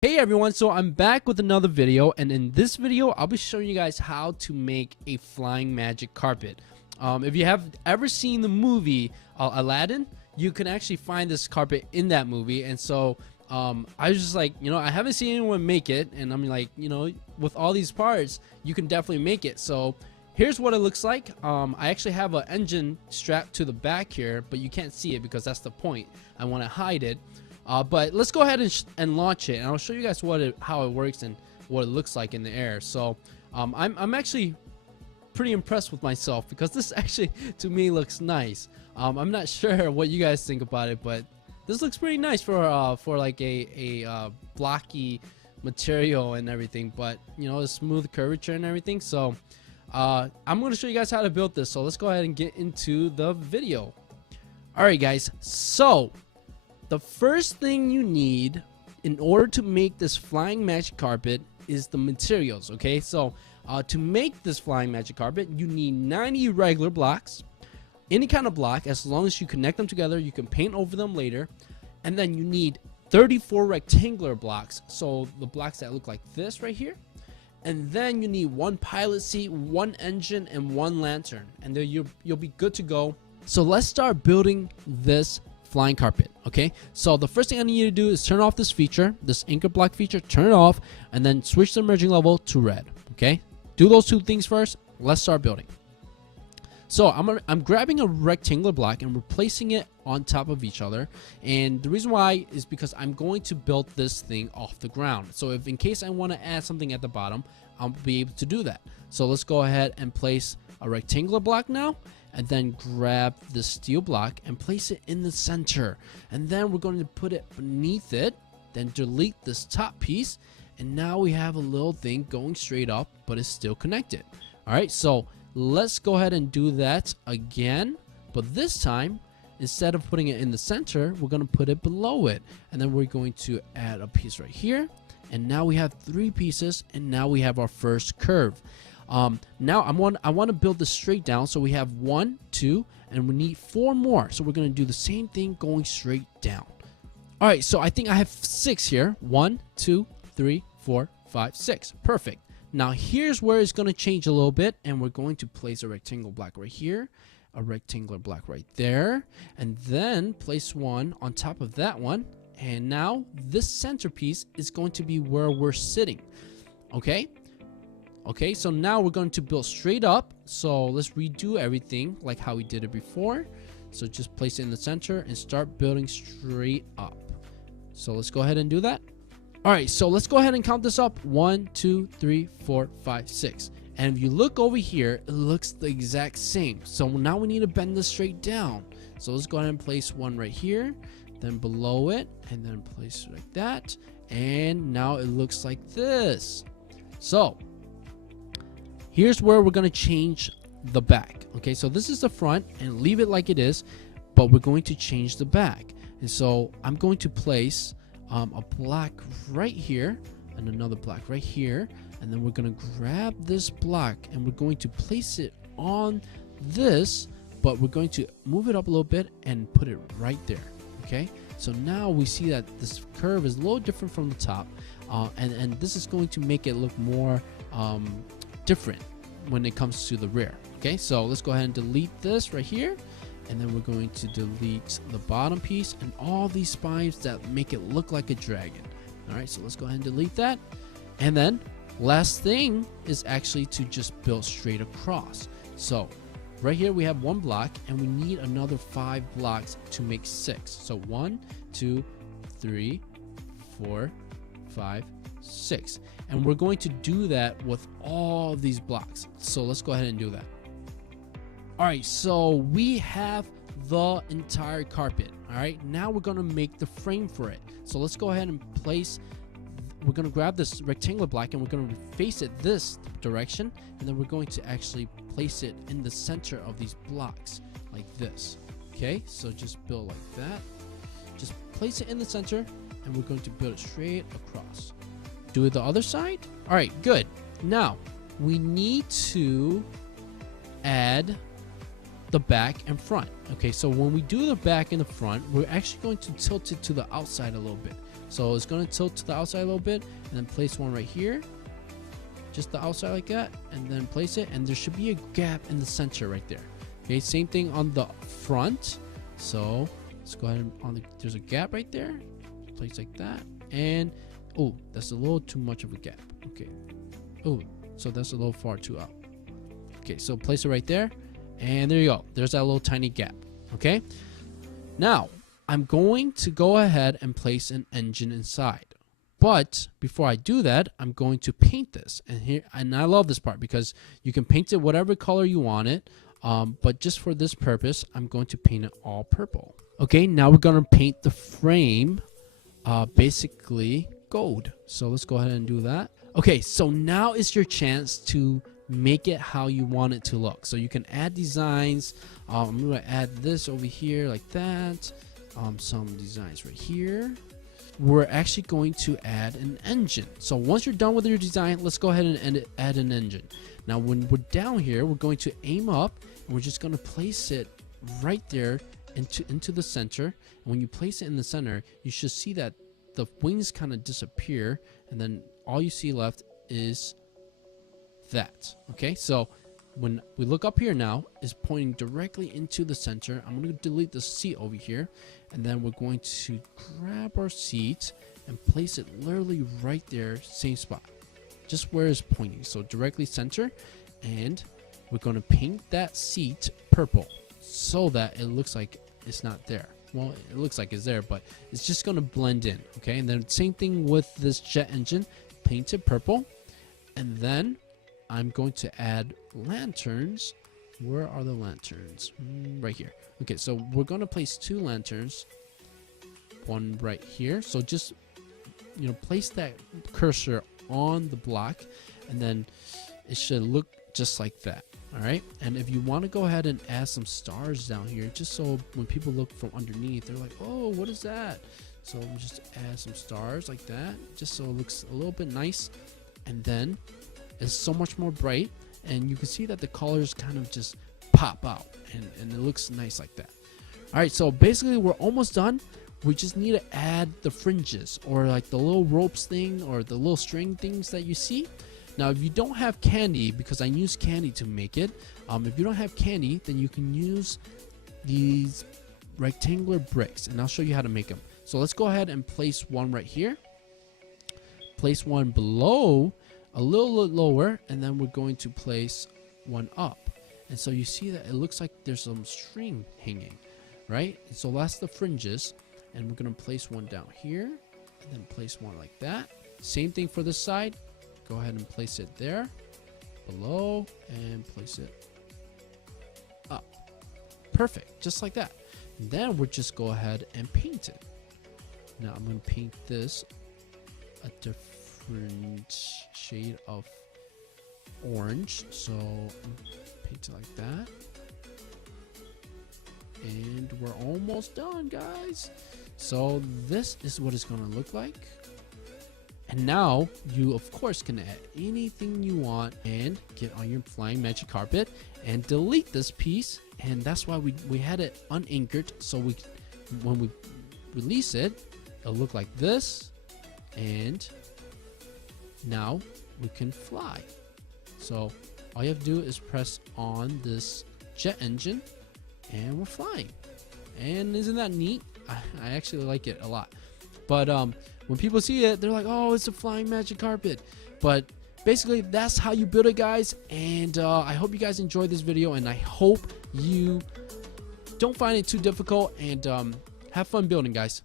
Hey everyone, so I'm back with another video, and in this video I'll be showing you guys how to make a flying magic carpet. If you have ever seen the movie Aladdin, you can actually find this carpet in that movie. And so I was just like, I haven't seen anyone make it, and I'm like, with all these parts you can definitely make it. So here's what it looks like. I actually have an engine strapped to the back here, but you can't see it because that's the point. I want to hide it. But let's go ahead and launch it, and I'll show you guys how it works and what it looks like in the air. So I'm actually pretty impressed with myself because this actually to me looks nice. I'm not sure what you guys think about it, but this looks pretty nice for like a blocky material and everything, but a smooth curvature and everything. So I'm going to show you guys how to build this. So let's go ahead and get into the video. Alright guys, so the first thing you need in order to make this flying magic carpet is the materials. Okay, so to make this flying magic carpet, you need 90 regular blocks, any kind of block. As long as you connect them together, you can paint over them later. And then you need 34 rectangular blocks, so the blocks that look like this right here. And then you need one pilot seat, one engine, and one lantern, and then you'll be good to go. So let's start building this flying carpet. Okay, so the first thing I need you to do is turn off this feature, this anchor block feature. Turn it off, and then switch the merging level to red. Okay, do those two things first. Let's start building. So I'm grabbing a rectangular block and we're placing it on top of each other, and the reason why is because I'm going to build this thing off the ground. So if in case I want to add something at the bottom, I'll be able to do that. So let's go ahead and place a rectangular block now, and then grab the steel block and place it in the center, and then we're going to put it beneath it, then delete this top piece, and now we have a little thing going straight up, but it's still connected. All right, so let's go ahead and do that again, but this time instead of putting it in the center, we're going to put it below it, and then we're going to add a piece right here, and now we have 3 pieces, and now we have our first curve. Now I want to build this straight down, so we have 1, 2, and we need 4 more. So we're going to do the same thing going straight down. All right, so I think I have 6 here. 1, 2, 3, 4, 5, 6. Perfect. Now here's where it's going to change a little bit, and we're going to place a rectangle block right here, a rectangular block right there, and then place one on top of that one. And now this centerpiece is going to be where we're sitting. Okay, so now we're going to build straight up. So let's redo everything like how we did it before. So just place it in the center and start building straight up. So let's go ahead and do that. All right, so let's go ahead and count this up. 1, 2, 3, 4, 5, 6. And if you look over here, it looks the exact same. So now we need to bend this straight down. So let's go ahead and place one right here, then below it, and then place it like that. And now it looks like this. So here's where we're going to change the back. Okay, so this is the front, and leave it like it is, but we're going to change the back. And so I'm going to place a block right here and another block right here, and then we're going to grab this block and we're going to place it on this, but we're going to move it up a little bit and put it right there. Okay, so now we see that this curve is a little different from the top, and this is going to make it look more different when it comes to the rear. Okay, so let's go ahead and delete this right here, and then we're going to delete the bottom piece and all these spines that make it look like a dragon. All right, so let's go ahead and delete that. And then last thing is actually to just build straight across. So right here we have 1 block, and we need another 5 blocks to make 6. So 1, 2, 3, 4, 5, 6, and we're going to do that with all of these blocks. So let's go ahead and do that. All right, so we have the entire carpet. All right, now we're going to make the frame for it. So let's go ahead and place, we're going to grab this rectangular block and we're going to face it this direction, and then we're going to actually place it in the center of these blocks like this. Okay, so just build like that, just place it in the center, and we're going to build it straight across. Do it the other side. All right, good. Now we need to add the back and front. Okay, so when we do the back and the front, we're actually going to tilt it to the outside a little bit. So it's going to tilt to the outside a little bit, and then place one right here, just the outside like that, and then place it, and there should be a gap in the center right there. Okay, same thing on the front. So let's go ahead and there's a gap right there, place like that, and oh, that's a little too much of a gap. Okay, oh, so that's a little far too out. Okay, so place it right there, and there you go. There's that little tiny gap. Okay, now I'm going to go ahead and place an engine inside. But before I do that, I'm going to paint this. And I love this part because you can paint it whatever color you want it. But just for this purpose, I'm going to paint it all purple. Okay, now we're going to paint the frame basically gold. So let's go ahead and do that. Okay, so now is your chance to make it how you want it to look. So you can add designs. I'm going to add this over here like that. Some designs right here. We're actually going to add an engine. So once you're done with your design, let's go ahead and add an engine. Now when we're down here, we're going to aim up, and we're just going to place it right there into the center. And when you place it in the center, you should see that the wings kind of disappear, and then all you see left is that. Okay, so when we look up here now, is pointing directly into the center. I'm going to delete the seat over here, and then we're going to grab our seat and place it literally right there, same spot, just where it's pointing, so directly center. And we're going to paint that seat purple so that it looks like it's not there. Well, it looks like it's there, but it's just going to blend in. Okay, and then same thing with this jet engine, paint it purple. And then I'm going to add lanterns. Where are the lanterns? Right here. Okay, so we're going to place 2 lanterns. One right here. So just, place that cursor on the block, and then it should look just like that. All right. And if you want to go ahead and add some stars down here, just so when people look from underneath, they're like, oh, what is that? So we just add some stars like that, just so it looks a little bit nice. And then it's so much more bright, and you can see that the colors kind of just pop out, and it looks nice like that. All right, so basically we're almost done. We just need to add the fringes, or like the little ropes thing, or the little string things that you see. Now if you don't have candy, because I use candy to make it, if you don't have candy, then you can use these rectangular bricks, and I'll show you how to make them. So let's go ahead and place one right here, place one below, a little lower, and then we're going to place one up. And so you see that it looks like there's some string hanging, right? And so that's the fringes, and we're going to place one down here, and then place one like that. Same thing for this side. Go ahead and place it there, below, and place it up. Perfect, just like that. And then we'll just go ahead and paint it. Now I'm going to paint this a different shade of orange, so paint it like that, and we're almost done, guys. So this is what it's going to look like. And now you of course can add anything you want and get on your flying magic carpet and delete this piece. And that's why we had it unanchored, so when we release it, it'll look like this. And now we can fly. So all you have to do is press on this jet engine, and we're flying. And isn't that neat? I actually like it a lot. But when people see it, they're like, oh, it's a flying magic carpet. But basically that's how you build it, guys. And I hope you guys enjoyed this video, and I hope you don't find it too difficult, and have fun building, guys.